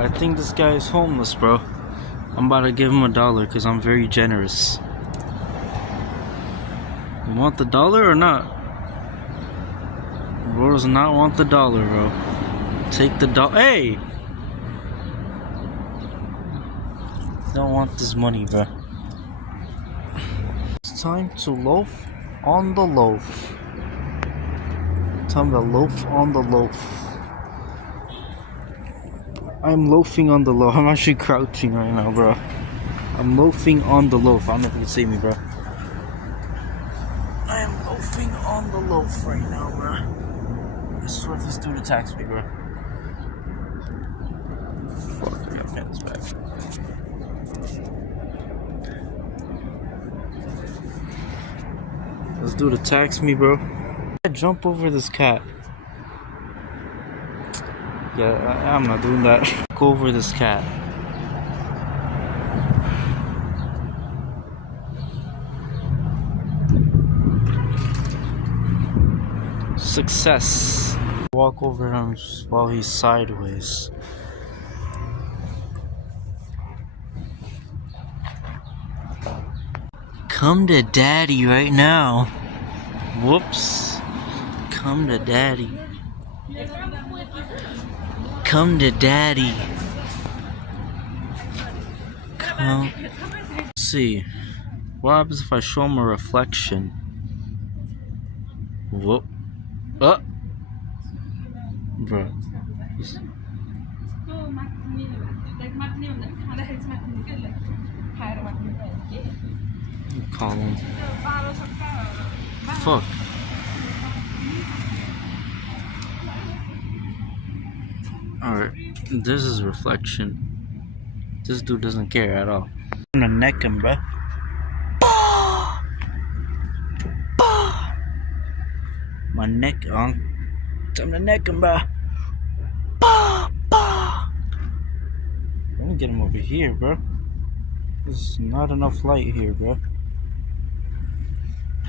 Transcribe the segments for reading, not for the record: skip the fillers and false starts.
I think this guy is homeless, bro. I'm about to give him $1 because I'm very generous. You want the dollar or not? Bro does not want the dollar, bro. Take the dollar. Hey! Don't want this money, bro. It's time to loaf on the loaf. Time to loaf on the loaf. I'm loafing on the loaf. I'm actually crouching right now, bro. I'm loafing on the loaf. I don't know if you can see me, bro. I am loafing on the loaf right now, bro. I swear if this dude attacks me, bro. Fuck, I gotta get this back. This dude attacks me, bro. I jump over this cat. Yeah, I'm not doing that. Go over this cat. Success. Walk over him while he's sideways. Come to daddy right now. Whoops. Come to daddy. Come to daddy. Come. Let's see. What happens if I show him a reflection? Whoop. Bro. Call him. Fuck. Alright, this is reflection. This dude doesn't care at all. I'm gonna neck him, bruh. My neck on. Time to neck him, bruh. Let me get him over here, bro. There's not enough light here, bro.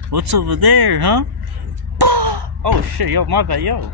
What's over there, huh? Oh shit, yo, my bad, yo.